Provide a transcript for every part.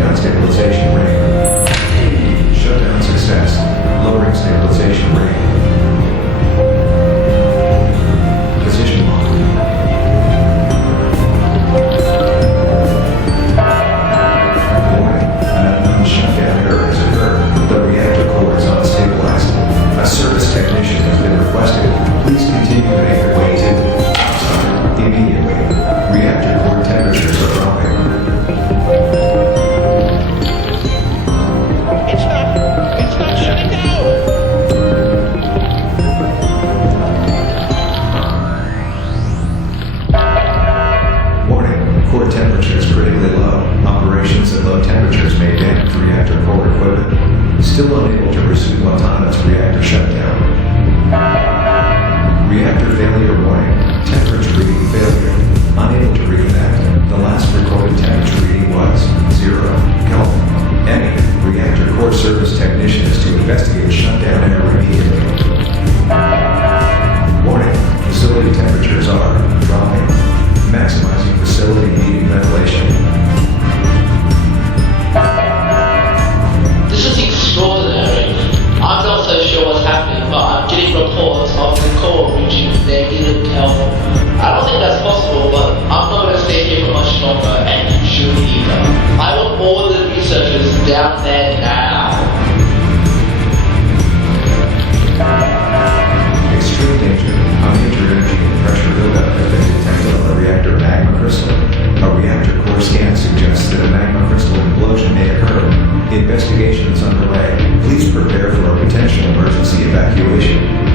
Shutdown stabilization rate. Shutdown success. Lowering stabilization rate. Position lock. Warning. An unknown shutdown error has occurred. The reactor core is unstabilized. A service technician has been requested. Please continue to make your way to immediately. Reactor core temperatures are dropping. It's not shutting down! Warning, core temperature is critically low. Operations at low temperatures may damage reactor core equipment. Still unable to resume autonomous reactor shutdown. Reactor failure warning. Temperature reading failure. Unable to reconnect. The last recorded temperature reading was 0 Kelvin. Any reactor core service technician is to investigate shutdown error immediately. Warning, facility temperatures are dropping. Maximizing facility heating ventilation. This is extraordinary. I'm not so sure what's happening, but I'm getting reports of the core reaching negative Kelvin. I don't think that's possible, but I'm not going to stay here for much longer, and you shouldn't either. I want all the researchers down there now. Extreme danger. A major energy and pressure buildup has been detected on the reactor magma crystal. A reactor core scan suggests that a magma crystal implosion may occur. Investigation is underway. Please prepare for a potential emergency evacuation.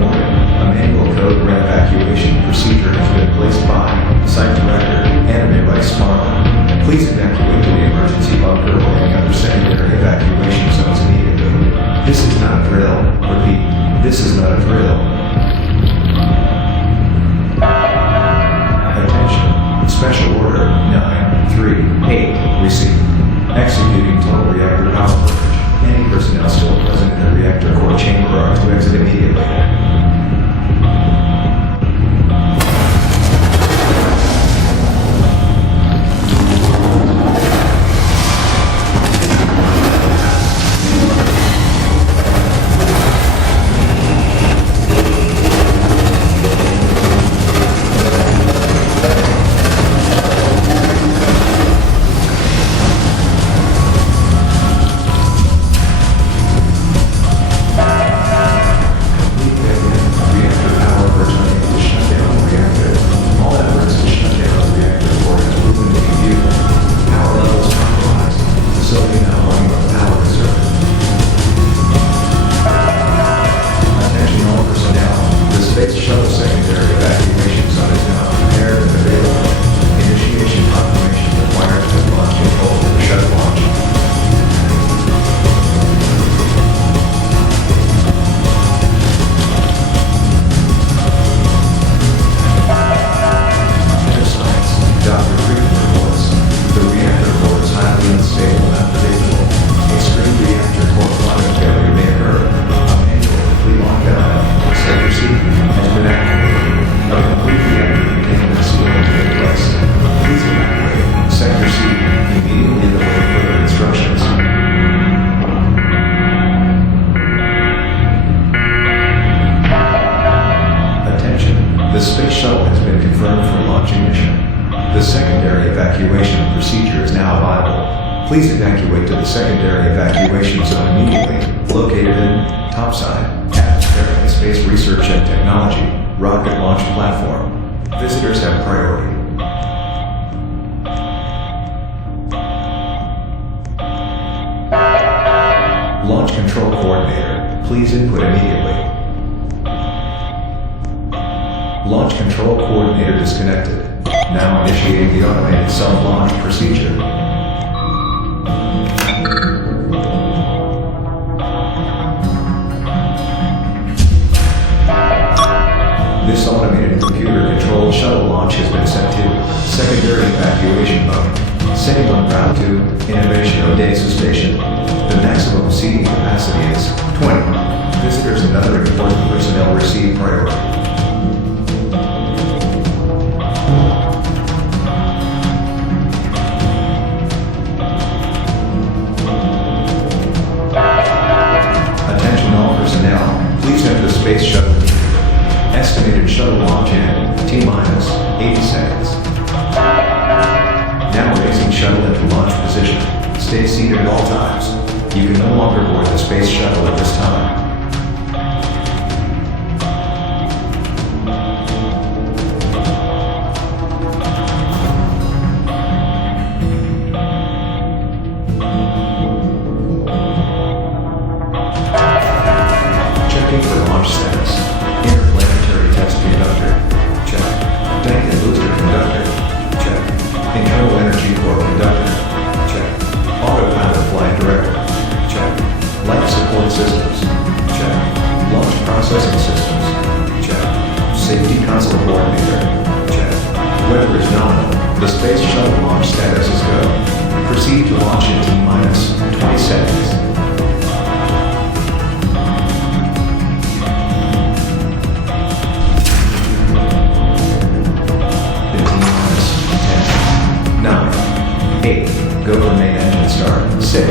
Warning, a manual code for evacuation procedure has been placed by Site Director, Anime by Spalo. Please evacuate to the emergency bunker or any other secondary evacuation zones immediately. This is not a drill. Repeat, this is not a drill. Attention. Special Order 938 received. Executing total reactor power purge. Any personnel still present in the reactor core chamber are to exit immediately. The space shuttle has been confirmed for launching mission. The secondary evacuation procedure is now viable. Please evacuate to the secondary evacuation zone immediately, located in topside, atmospheric and space research and technology, rocket launch platform. Visitors have priority. Launch control coordinator, please input immediately. Launch control coordinator disconnected. Now initiating the automated self-launch procedure. This automated computer-controlled shuttle launch has been set to secondary evacuation mode. Setting on route to Innovation Odessa Station. The maximum seating capacity is 20. Visitors and other important personnel receive priority. space shuttle at this time. Checking for launch status. Interplanetary test conductor. Check. Tank and booster conductor. Check. Internal energy core conductor. Check. Autopilot flight director. Check. Life support systems. Check. Launch processing systems. Check. Safety console coordinator. Check. Weather is nominal. The space shuttle launch status is go. Proceed to launch in T-minus 20 seconds. 8. Go for main engine start. 6. 5.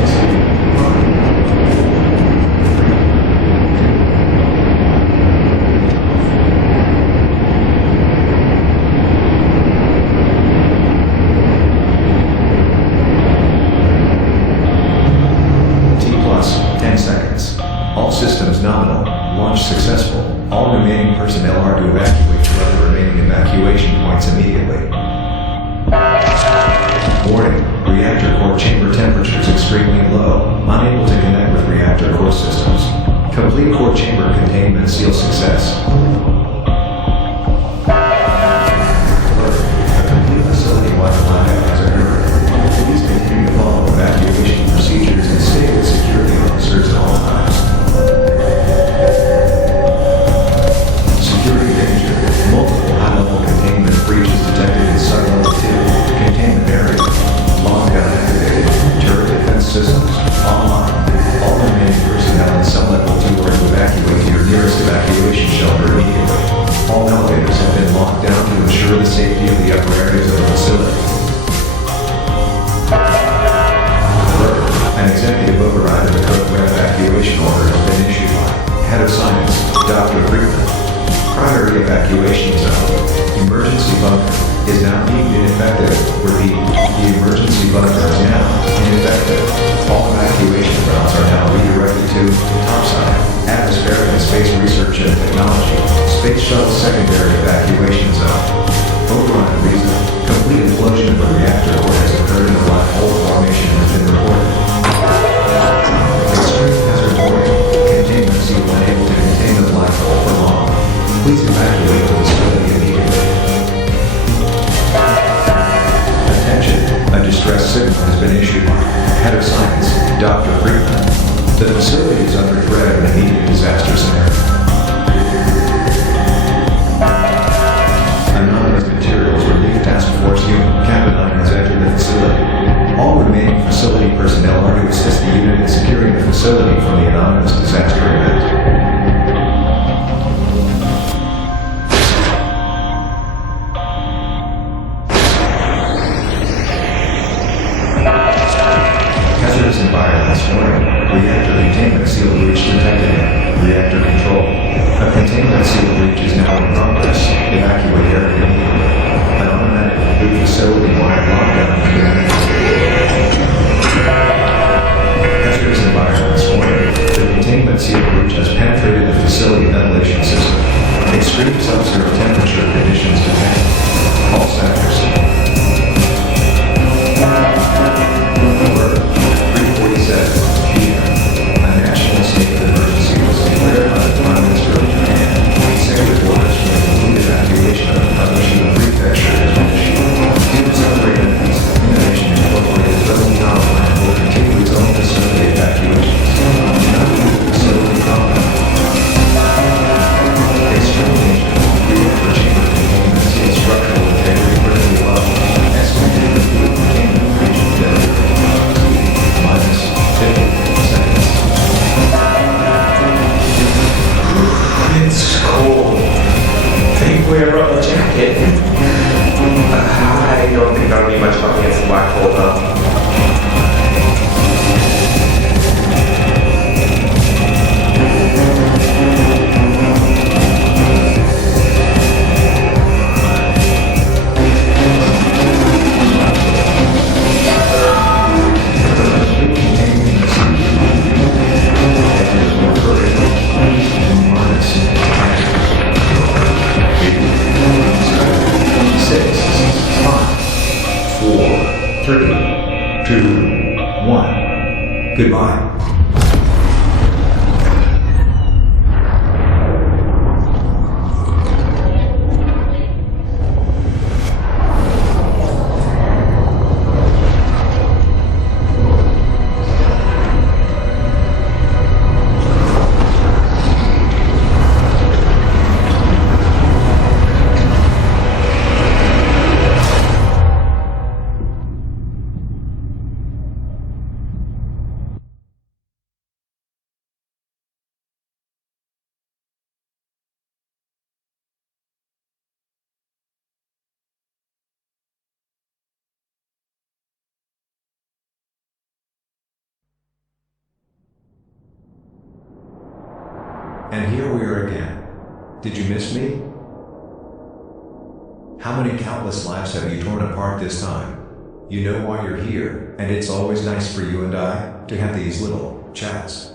T plus 10 seconds. All systems nominal. Launch successful. All remaining personnel are to evacuate to other remaining evacuation points immediately. Warning, reactor core chamber temperatures extremely low, unable to connect with reactor core systems. Complete core chamber containment seal success. Alert, a complete facility-wide blackout has occurred. Please continue to follow evacuation procedures and stay with security officers at all times. Security danger. Multiple high-level containment breaches detected in site level 2. Containment area. Lockdown activated. Turret defense systems online. All remaining personnel in cell level 2 are to evacuate to your nearest evacuation shelter immediately. All elevators have been locked down to ensure the safety of the upper areas of the facility. Alert. An executive override of the code-web evacuation order has been issued by Head of Science, Dr. Friedman. Primary evacuation zone. Emergency bunker is now deemed ineffective. Repeat, the emergency bunker is now ineffective. All evacuation routes are now redirected to topside, atmospheric and space research and technology, space shuttle secondary evacuation zone. Overrun reason, complete implosion of the reactor core has occurred and a black hole formation has been reported. Extreme hazard warning, containment seal unable to contain the black hole for long. Please evacuate the facility immediately. Attention, a distress signal has been issued by Head of Science, Dr. Friedman. The facility is under threat of an immediate disaster scenario. Anonymous Materials Relief Task Force Unit Kappa 9 has entered the facility. All remaining facility personnel are to assist the unit in securing the facility from the anonymous disaster event. Hazardous environments warning. Reactor containment seal breach detected. Reactor control. A containment seal breach is now in progress. Evacuate area immediately. An automatic complete facility-wide lockdown has been activated. Hazardous environments warning. The containment seal breach has penetrated the facility ventilation system. Extreme sub-zero temperature conditions detected. All sectors. Alert. 3:47 p.m. A national state of emergency was declared by the Prime Minister of Japan. Executive orders for the complete evacuation of Kagoshima Prefecture has been issued. Due to separate entities, Innovation Incorporated Federal Power Plant will continue its own facility evacuations. Do not leave the facility compound. Extreme danger. Reactor chamber containment seal structural integrity critically low. Estimated complete containment region failure. Minus 50 seconds. It's cold. Think we brought a jacket. I don't think that'll be much fun against the black hole though. 3, 2, 1. Goodbye. And here we are again. Did you miss me? How many countless lives have you torn apart this time? You know why you're here, and it's always nice for you and I to have these little chats.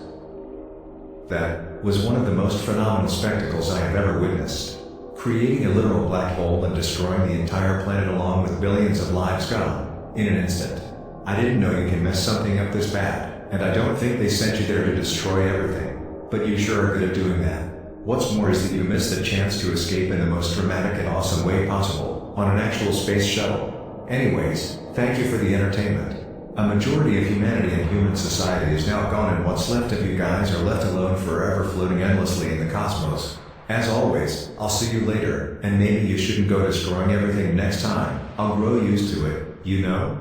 That was one of the most phenomenal spectacles I have ever witnessed. Creating a literal black hole and destroying the entire planet along with billions of lives gone in an instant. I didn't know you can mess something up this bad, and I don't think they sent you there to destroy everything. But you sure are good at doing that. What's more is that you missed the chance to escape in the most dramatic and awesome way possible, on an actual space shuttle. Anyways, thank you for the entertainment. A majority of humanity and human society is now gone, and what's left of you guys are left alone forever, floating endlessly in the cosmos. As always, I'll see you later, and maybe you shouldn't go destroying everything next time. I'll grow used to it, you know?